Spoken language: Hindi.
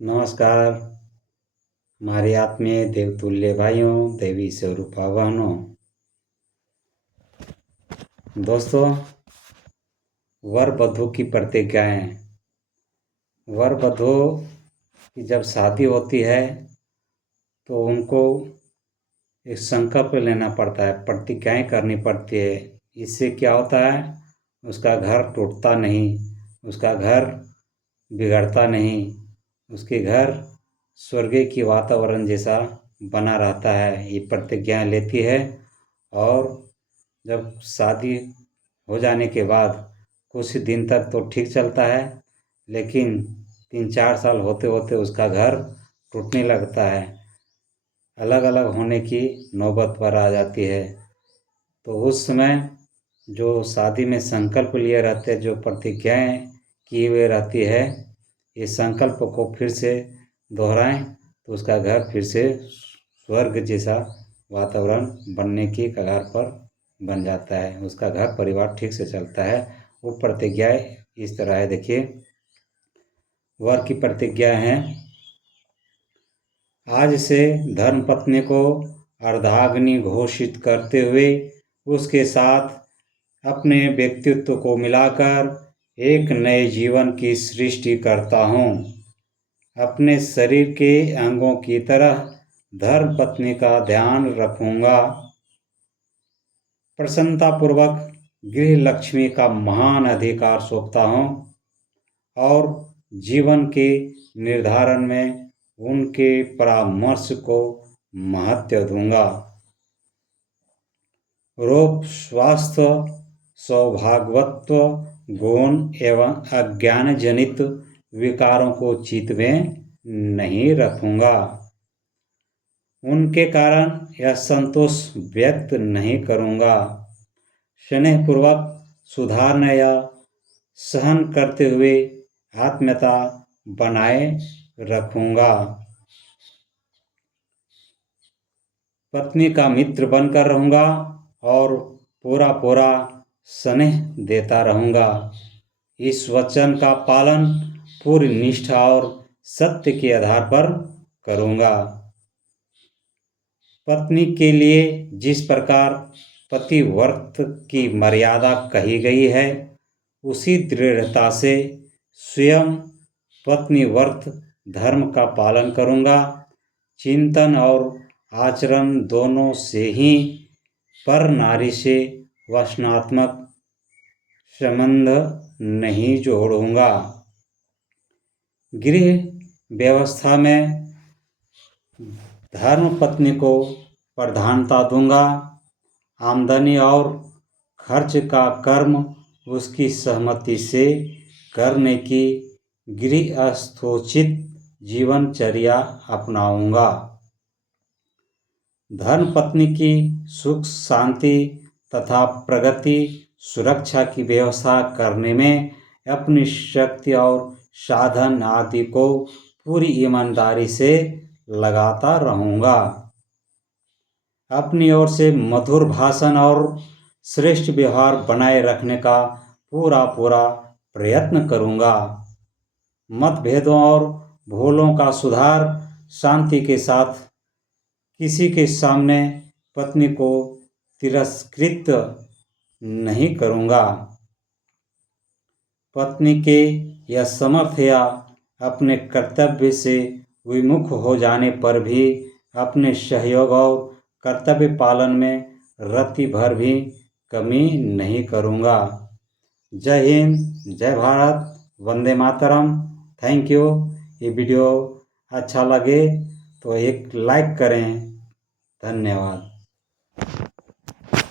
नमस्कार हमारे आत्मीय देवतुल्य भाइयों, देवी स्वरूपा बहनों। दोस्तों, वर वधू की प्रतिज्ञाएं। वर वधू की जब शादी होती है तो उनको एक संकल्प लेना पड़ता है, प्रतिज्ञाएं करनी पड़ती है। इससे क्या होता है, उसका घर टूटता नहीं, उसका घर बिगड़ता नहीं, उसके घर स्वर्गीय की वातावरण जैसा बना रहता है। ये प्रतिज्ञा लेती है और जब शादी हो जाने के बाद कुछ दिन तक तो ठीक चलता है, लेकिन 3-4 साल होते होते उसका घर टूटने लगता है, अलग अलग होने की नौबत पर आ जाती है। तो उस समय जो शादी में संकल्प लिए रहते, जो प्रतिज्ञाएं किए हुए रहती है, इस संकल्प को फिर से दोहराएं तो उसका घर फिर से स्वर्ग जैसा वातावरण बनने की कगार पर बन जाता है, उसका घर परिवार ठीक से चलता है। वो प्रतिज्ञा इस तरह है, देखिए। वर की प्रतिज्ञा है, आज से धर्मपत्नी को अर्धाग्नि घोषित करते हुए उसके साथ अपने व्यक्तित्व को मिलाकर एक नए जीवन की सृष्टि करता हूँ। अपने शरीर के अंगों की तरह धर्मपत्नी का ध्यान रखूंगा। प्रसन्नतापूर्वक गृह लक्ष्मी का महान अधिकार सौंपता हूँ और जीवन के निर्धारण में उनके परामर्श को महत्व दूंगा। रूप, स्वास्थ्य, सौभाग्यवत्व, गुण एवं अज्ञान जनित विकारों को चित्त में नहीं रखूंगा। उनके कारण यह संतोष व्यक्त नहीं करूंगा। स्नेहपूर्वक सुधारने या सहन करते हुए आत्मीयता बनाए रखूंगा। पत्नी का मित्र बनकर रहूंगा और पूरा स्नेह देता रहूंगा। इस वचन का पालन पूरी निष्ठा और सत्य के आधार पर करूंगा। पत्नी के लिए जिस प्रकार पतिव्रत की मर्यादा कही गई है, उसी दृढ़ता से स्वयं पत्नीव्रत धर्म का पालन करूंगा। चिंतन और आचरण दोनों से ही पर नारी से वासनात्मक संबंध नहीं जोड़ूंगा। गृह व्यवस्था में धर्म पत्नी को प्रधानता दूंगा। आमदनी और खर्च का कर्म उसकी सहमति से करने की गृहस्थोचित जीवनचर्या अपनाऊंगा। धर्म पत्नी की सुख शांति तथा प्रगति सुरक्षा की व्यवस्था करने में अपनी शक्ति और साधन आदि को पूरी ईमानदारी से लगाता रहूंगा। अपनी ओर से मधुर भाषण और श्रेष्ठ व्यवहार बनाए रखने का पूरा प्रयत्न करूंगा। मतभेदों और भूलों का सुधार शांति के साथ किसी के सामने पत्नी को तिरस्कृत नहीं करूंगा। पत्नी के यह समर्थ या अपने कर्तव्य से विमुख हो जाने पर भी अपने सहयोग और कर्तव्य पालन में रत्ती भर भी कमी नहीं करूंगा। जय हिंद, जय भारत, वंदे मातरम। Thank you. ये वीडियो अच्छा लगे तो एक लाइक करें। धन्यवाद।